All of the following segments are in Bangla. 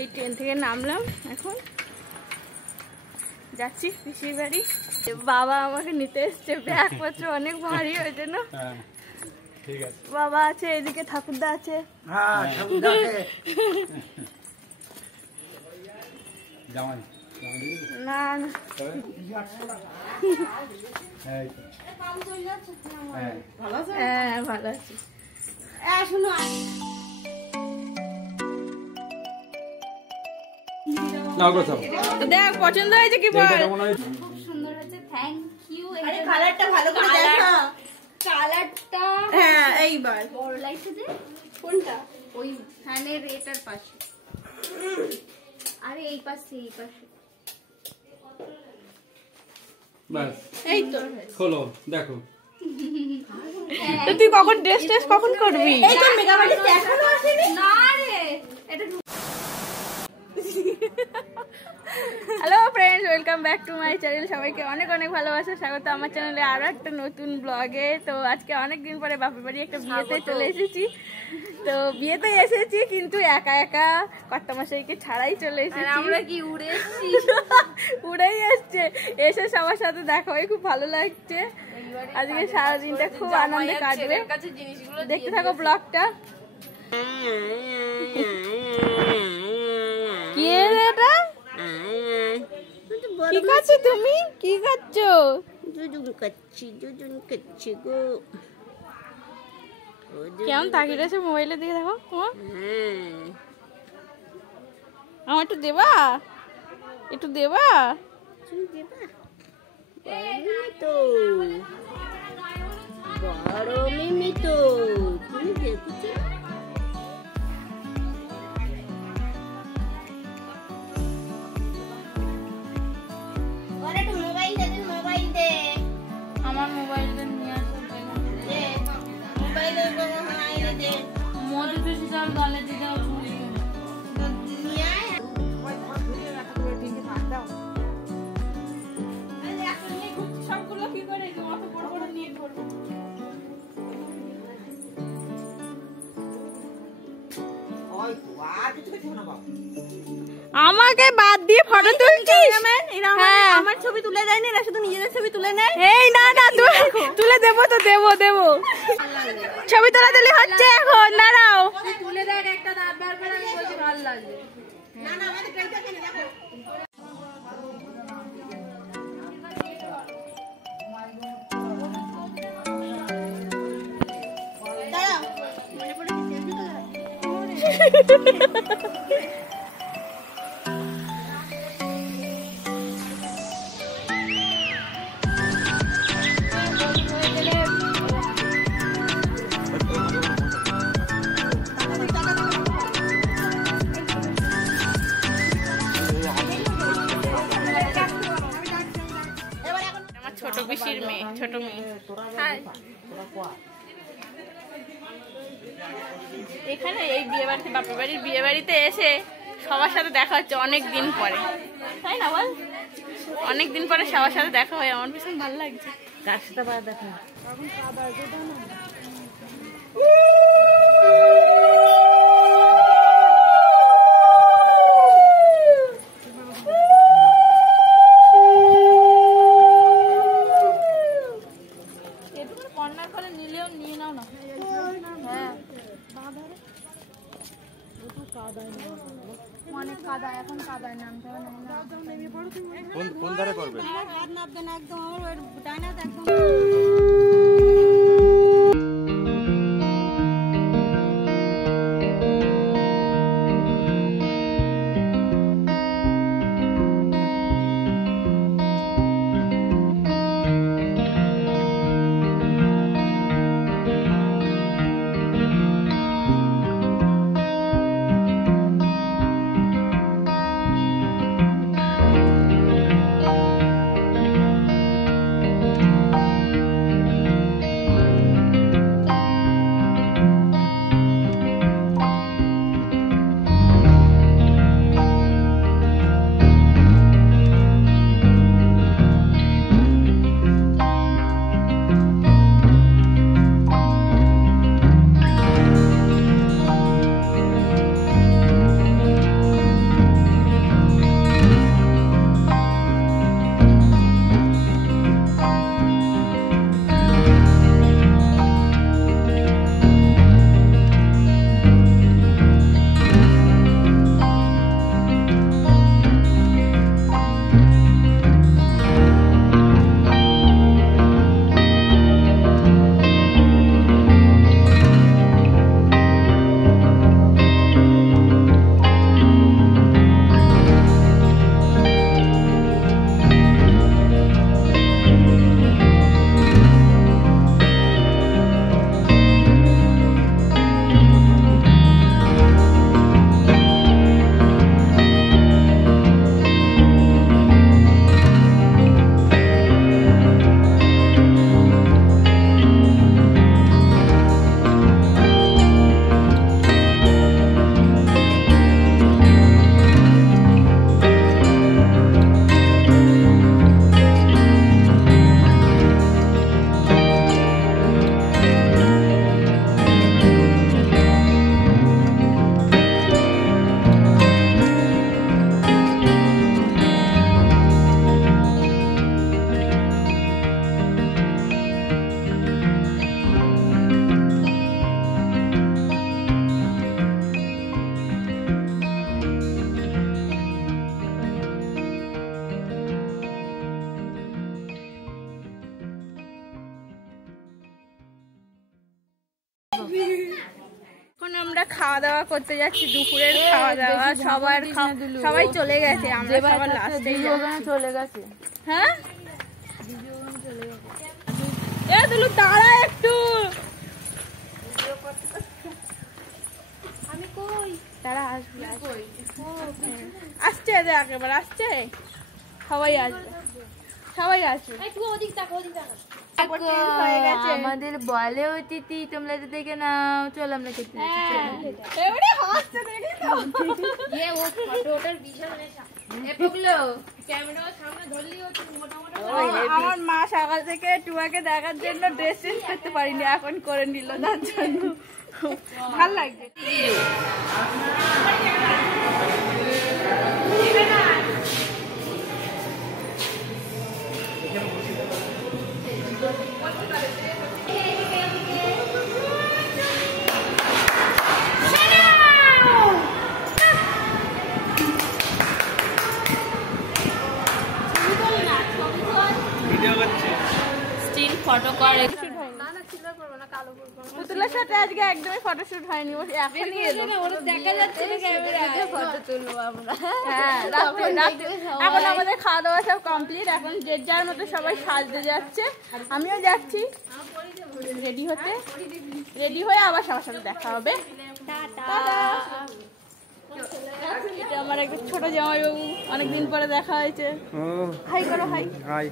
এই ট্রেন থেকে নামলাম, এখন যাচ্ছি পিসির বাড়ি। বাবা আমাকে নিতে এসছে, ব্যাগপত্র অনেক ভারী, ওই জন্য বাবা আছে, এদিকে ঠাকুরদা আছে। না না হ্যাঁ ভালো আছি। দেখ পছন্দ হয়েছে কি বল? খুব সুন্দর হয়েছে, থ্যাংক ইউ। আরে কালারটা ভালো করে দেখা। কালারটা হ্যাঁ এইবার বড় লাগছে দে। কোনটা? ওই ফ্যানের এটার পাশে, আরে এই পাশে এই পাশে। বাস এই তো খোলো দেখো। তো তুই কখন ড্রেস টেস্ট কখন করবি? এই তো মেকআপ আর্টিস্ট এখনো আসেনি। না রে, এটা hello friends, welcome back to my channel. সবাইকে অনেক অনেক ভালোবাসা, স্বাগত আমার চ্যানেলে আরো একটা নতুন ব্লগে। তো আজকে অনেক দিন পরে বাপের বাড়ি একটা বিয়েতে চলে এসেছি। তো বিয়েতে এসেছি কিন্তু একা একা, কর্তামশাইকে ছাড়াই চলে এসেছি। আমরা কি উড়ে এসেছি? উড়েই এসছে, এসে সবার সাথে দেখা হয়ে খুব ভালো লাগছে। আজকে সারাদিনটা খুব আনন্দে কাটবে, দেখতে থাকো ব্লগটা। কি এটা? কি খাচ্ছ তুমি? কি খাচ্ছ? কেমন তাকিয়ে রয়েছে মোবাইলের দিকে, দেখো তোমার। আমার একটু দেবা, একটু দেবা। বড় মিমি তো তুমি দেখছো। আমার মোবাইলটা নিয়ে আসো, মধু চুষি চাল গালে দিয়ে দাও। সবগুলো কি করে অত বড় বড় নিয়ে করবো? আমাকে বাদ দিয়ে ফটো তুলছিস? হ্যাঁ, আমার ছবি তুলে দেয়নি, না শুধু নিজেদের ছবি তুলে নেয়। এই না না, তুলে দেবো তো, দেবো ছবি তোলা তুলি হচ্ছে এখন, দাঁড়াও। তুলে দেখ একটা, দাঁত বার করে আমি বলছি ভালো লাগবে। না না, আমাদের ট্রেন থেকে দেখো। ছোট পিসির মেয়ে, ছোট মেয়ে। এখানে এই বিয়ে বাড়িতে, বাপের বাড়ির বিয়ে বাড়িতে এসে সবার সাথে দেখা হচ্ছে অনেক দিন পরে, তাই না বল? অনেক দিন পরে সবার সাথে দেখা হয়, আমার ভীষণ ভালো লাগছে। কার সাথে দেখা? অনেক কাদা, এখন কাদায় নামতে হবে না। কোন ধারে করবেন? হাত নামবে না একদম, আমার ডাইনা একদম। এখন আমরা খাওয়া দাওয়া করতে যাচ্ছি, দুপুরের খাওয়া দাওয়া। সবাই চলে গেছে, আমরা সবার লাস্টে চলে গেছে। হ্যাঁ এ দুলু দাঁড়া একটু, আমি কই? তারা আসবে, আসছে দেখ এবার আসছে, সবাই আসবে, সবাই আসবে। একটু ওদিক তাকা, ওদিক তাকা। হয়ে গেছে আমাদের বলে অতিথি, তোমরা তো দেখে নাও। চল আমরা খেতে যাচ্ছি। এবারে হাসছে দেখি তো। ও ফটোটার বিশাল নেশা। এ পগলো, ক্যামেরার সামনে ধরলি ও মোটা মোটা। আমার মা সকাল থেকে টুয়াকে দেখার জন্য ড্রেস চেঞ্জ করতে পারিনি, এখন করে নিল তার জন্য। ভাল লাগছে। স্টিল ফটো করে। পুতুলের সাথে আজকে একদমই ফটোশুট হয়নি, ও এখনই এলো। দেখা যাচ্ছে না ক্যামেরায়। ফটো তুলবো আমরা। হ্যাঁ এখন আমাদের খাওয়া দাওয়া সব কমপ্লিট, এখন যে যার মতো সবাই সাজতে যাচ্ছে, আমিও যাচ্ছি রেডি হতে। রেডি হয়ে আবার সবার সাথে দেখা হবে। এটা আমার একটা ছোট জামাইবাবু, অনেকদিন পরে দেখা হয়েছে। হাই করো, হাই হাই।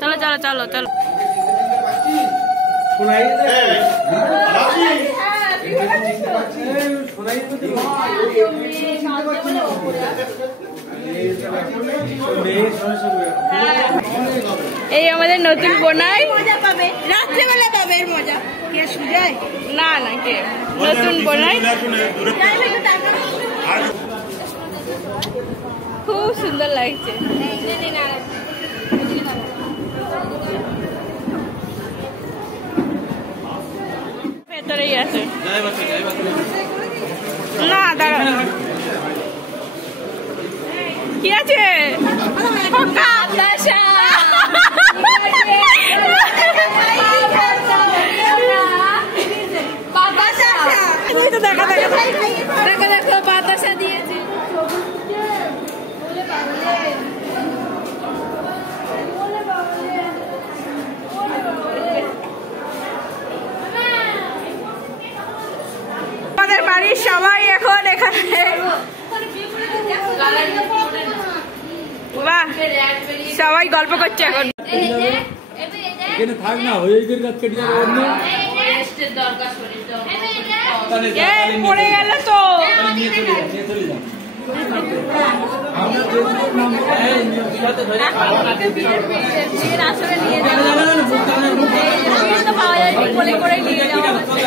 চলো চলো চলো চলো। এই আমাদের নতুন বোনাই, মজা পাবে রাত্রেবেলা পাবে এর মজা। কে সুজয়? না না, কে নতুন বোনাই। খুব সুন্দর লাগছে। ভেতরেই আছে না, দাঁড়া কি আছে? দেখো দেখো বাতাসা দিয়েছে। আমাদের বাড়ির সবাই এখন এখানে, বাহ সবাই গল্প করছে এখন। এখানে থাক না, হয়ে গেলে কাজ কেটে যাবে অন্য। পড়ে গেল তো নিয়ে চলে যান, নিয়ে চলে যান। আসলে নিয়ে যাবো, পাওয়া যায় বলে করে নিয়ে যাওয়া হচ্ছে।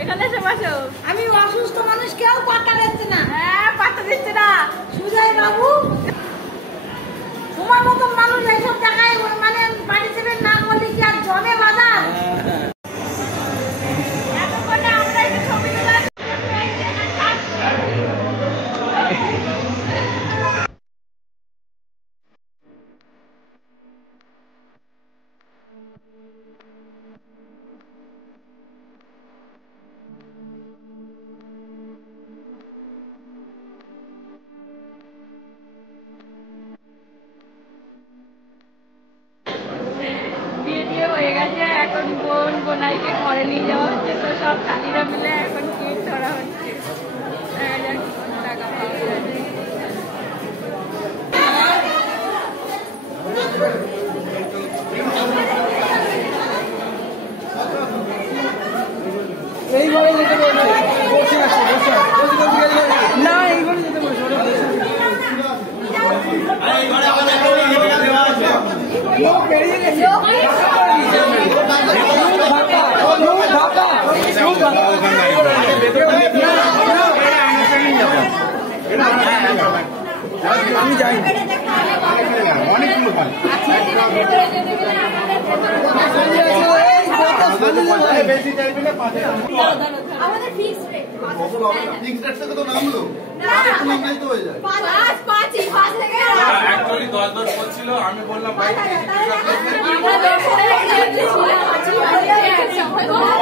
এখানে এসে বসো। আমি অসুস্থ মানুষ, কেউ পাত্তা দিচ্ছে না। হ্যাঁ পাত্তা দিচ্ছে না। সুজয় বাবু তোমার মতন মানুষ মানে পার্টিসিপেট না করলে কি আর জমে বাজার? এতক্ষণে আমরা একটু ছবি তুলে বিয়ে হয়ে গেছে। এখন বোন বোনাইকে ঘরে নিয়ে যাওয়া হচ্ছে। তো সব খালিরা মিলে এখন কেক ধরা হচ্ছে। দেখা যাক কত টাকা পাওয়া যায়। এইভাবে যেতে বলছে বসে আছে না এইভাবে যেতে বলছে লোক বেরিয়ে গেছে আমি যাই আমাদের ফিক্স রেট। ফিক্স রেট থেকে তো নামলো আরেকটু নামলেই তো হয়ে যায়। 5 থেকে অ্যাকচুয়ালি 10 করছিল আমি বললাম ভাই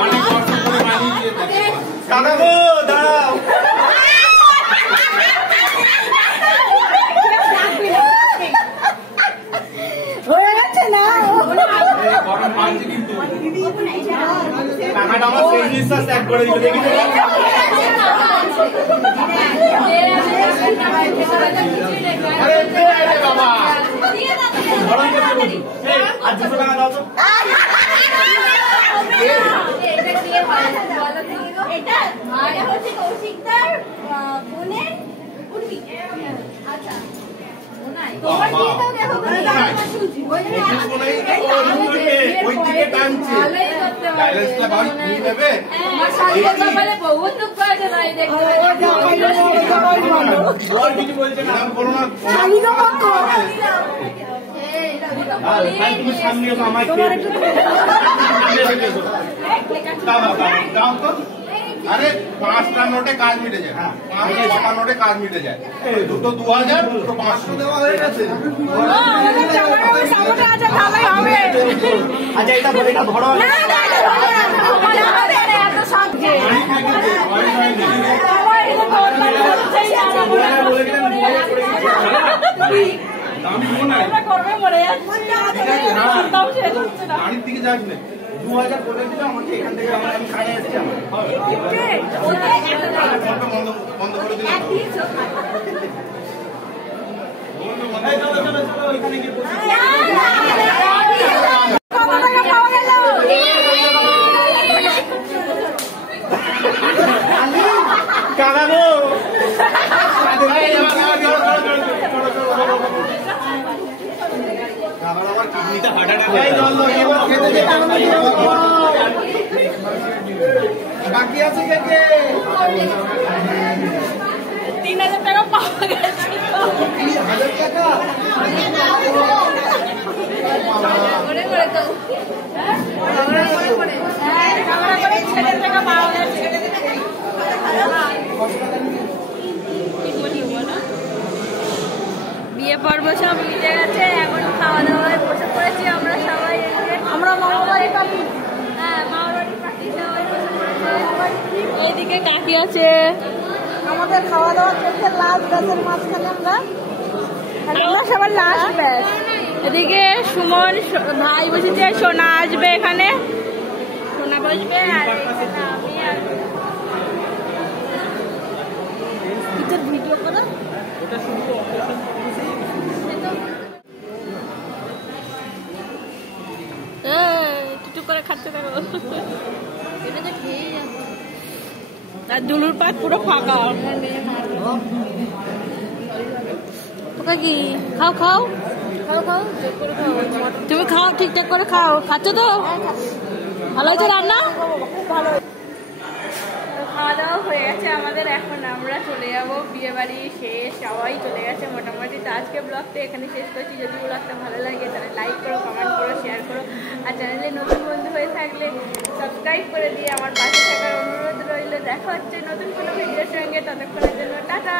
অনেক কষ্ট করে বানিয়েছে দাঁড়াবো দাঁড়াও হয়ে গেছে না গরম পানি কিন্তু টাকাটা আমার সেই বিশ্বাস ত্যাগ করে দিল দেখি আরে বাবা গরম করতে আর 200 টাকা দাও তো এটা হচ্ছে কৌশিকদার বোনের উর্মি। আচ্ছা তোমার কি দাও দেখো শুনছি ওই দিকে টানছে ব্যালেন্সটা ভাই নিয়ে নেবে ওর কিছু বলছে না বলো না তুমি সামনে এসো আমায় আরে 5টা নোটে কাজ মিটে যায় 5টা নোটে কাজ মিটে যায় দুটো 2000 দুটো 500 দেওয়া হয়ে গেছে আচ্ছা এটা বলে এটা ধরো আমি করবে মরে গাড়ির দিকে যাস না 2000 করে দিলে আমাকে এখান থেকে আমি খাই আসছি বন্ধ করে দিলাম বাকি আছে কে 3000 টাকা পাওয়া গেছে। 3000 টাকা বিয়ে পর্ব সব মিটে গেছে। এখন খাওয়া দাওয়ায় বসে পড়েছি আমরা সবাই। আমরা মামার বাড়ির পার্টি, হ্যাঁ মামার বাড়ির পার্টি সবাই বসে পড়েছে। এইদিকে কাকি আছে। আমাদের খাওয়া দাওয়া চলছে লাস্ট ব্যাচের মাঝখানে আমরা সবার লাস্ট ব্যাচ। এদিকে সুমন ভাই বসেছে, সোনা আসবে এখানে, সোনা বসবে আর আমি আর ভিডিও করো। টুটু করে খাচ্ছে দেখো। আর দুলুর পাত পুরো ফাঁকা। ওকে কি খাও খাও খাও খাও তুমি খাও ঠিকঠাক করে খাও। খাচ্ছ তো? ভালো হয়েছে রান্না? খাওয়া দাওয়া হয়ে গেছে আমাদের, এখন আমরা চলে যাব বিয়ে বাড়ি শেষ, সবাই চলে গেছে মোটামুটি। তো আজকে ব্লগটা এখানে শেষ করছি। যদি ব্লগটা ভালো লাগে তাহলে লাইক করো, কমেন্ট করো, শেয়ার করো, আর চ্যানেলে নতুন বন্ধু হয়ে থাকলে সাবস্ক্রাইব করে দিয়ে আমার পাশে থাকার অনুরোধ রইল। দেখা হচ্ছে নতুন কোনো ভিডিওর সঙ্গে, ততক্ষণের জন্য টাটা।